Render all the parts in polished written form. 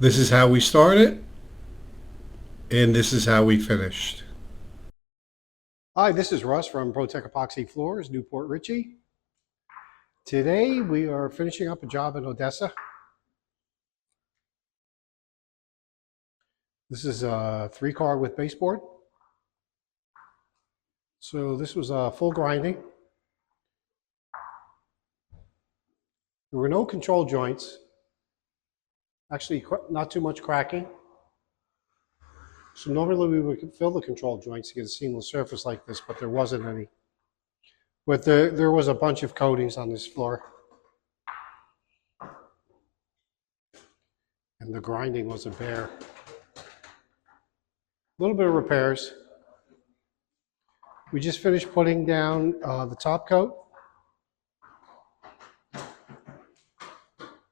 This is how we started, and this is how we finished. Hi, this is Russ from ProTech Epoxy Floors, Newport Richey. Today we are finishing up a job in Odessa. This is a 3-car with baseboard. So this was a full grinding. There were no control joints. Actually, not too much cracking. So normally we would fill the control joints to get a seamless surface like this, but there wasn't any. But there was a bunch of coatings on this floor. And the grinding wasn't there. A little bit of repairs. We just finished putting down the top coat,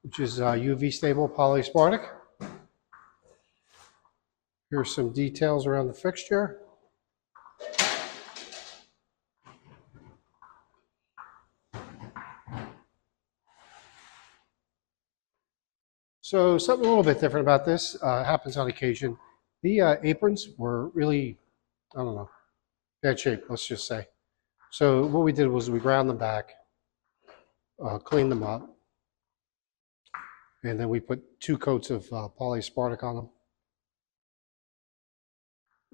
which is UV stable polyaspartic. Here's some details around the fixture. So something a little bit different about this happens on occasion. The aprons were really, I don't know, bad shape, let's just say. So what we did was we ground them back, cleaned them up, and then we put 2 coats of polyaspartic on them,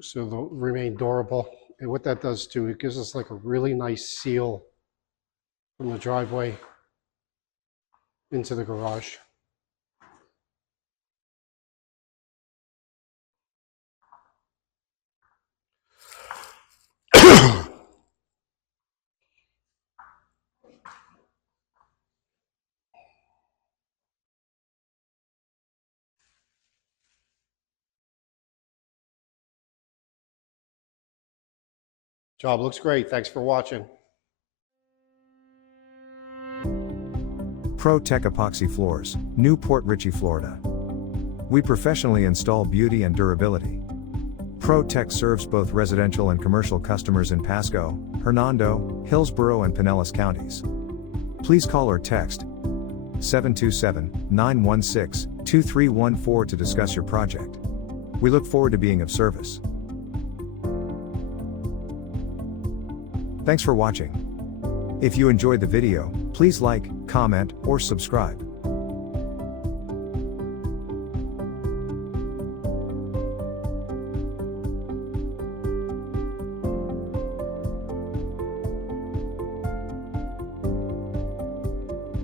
so they'll remain durable. And what that does too, it gives us like a really nice seal from the driveway into the garage. Job looks great. Thanks for watching. ProTech Epoxy Floors, Newport Richey, Florida. We professionally install beauty and durability. ProTech serves both residential and commercial customers in Pasco, Hernando, Hillsborough and Pinellas counties. Please call or text 727-916-2314 to discuss your project. We look forward to being of service. Thanks for watching. If you enjoyed the video, please like, comment, or subscribe.